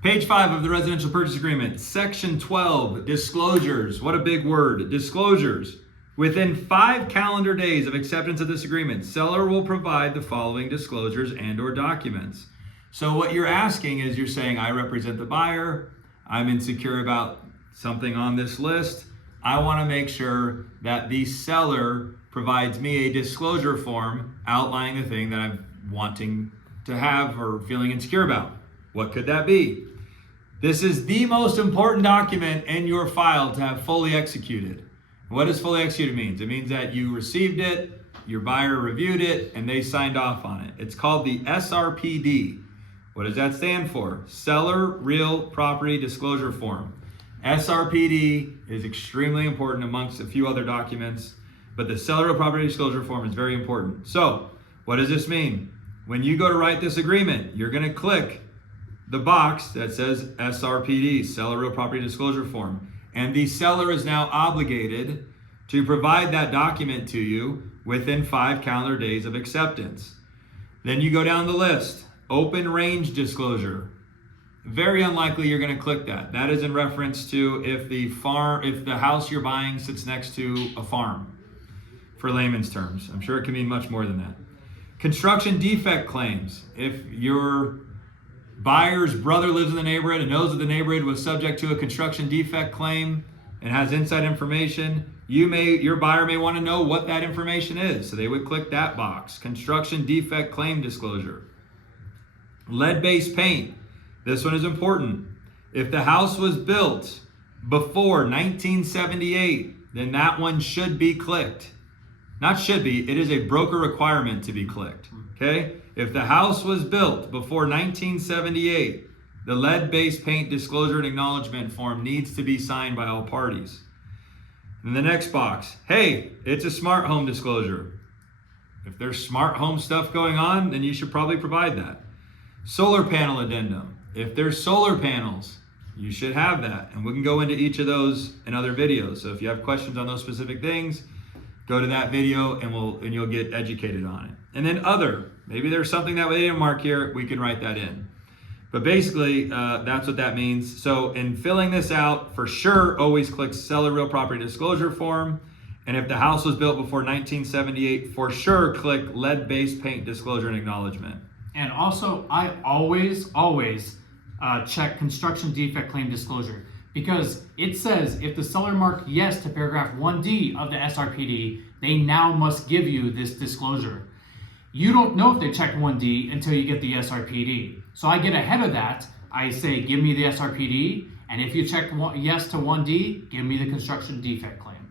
Page 5 of the residential purchase agreement, section 12, disclosures. What a big word, disclosures. Within 5 calendar days of acceptance of this agreement, seller will provide the following disclosures and or documents. So what you're asking is, you're saying, I represent the buyer, I'm insecure about something on this list, I want to make sure that the seller provides me a disclosure form outlining the thing that I'm wanting to have or feeling insecure about. What could that be? This is the most important document in your file to have fully executed. What does fully executed mean? It means that you received it, your buyer reviewed it, and they signed off on it. It's called the SRPD. What does that stand for? Seller Real Property Disclosure Form. SRPD is extremely important amongst a few other documents, but the Seller Real Property Disclosure Form is very important. So, what does this mean? When you go to write this agreement, you're going to click the box that says SRPD, Seller Real Property Disclosure Form. And the seller is now obligated to provide that document to you within 5 calendar days of acceptance. Then you go down the list, open range disclosure. Very unlikely you're going to click that. That is in reference to if the house you're buying sits next to a farm, for layman's terms. I'm sure it can mean much more than that. Construction defect claims. If your buyer's brother lives in the neighborhood and knows that the neighborhood was subject to a construction defect claim and has inside information, your buyer may want to know what that information is. So they would click that box. Construction defect claim disclosure. Lead-based paint. This one is important. If the house was built before 1978, then that one should be clicked. Not should be, it is a broker requirement to be clicked. Okay? If the house was built before 1978, the lead-based paint disclosure and acknowledgement form needs to be signed by all parties. In the next box, hey, it's a smart home disclosure. If there's smart home stuff going on, then you should probably provide that. Solar panel addendum. If there's solar panels, you should have that. And we can go into each of those in other videos. So if you have questions on those specific things, go to that video and you'll get educated on it. And then other, maybe there's something that we didn't mark here, we can write that in. But basically, that's what that means. So in filling this out, for sure, always click Seller Real Property Disclosure Form. And if the house was built before 1978, for sure, click Lead-Based Paint Disclosure and Acknowledgement. And also, I always check construction defect claim disclosure, because it says if the seller marked yes to paragraph 1D of the SRPD, they now must give you this disclosure. You don't know if they checked 1D until you get the SRPD. So I get ahead of that. I say, give me the SRPD, and if you check yes to 1D, give me the construction defect claim.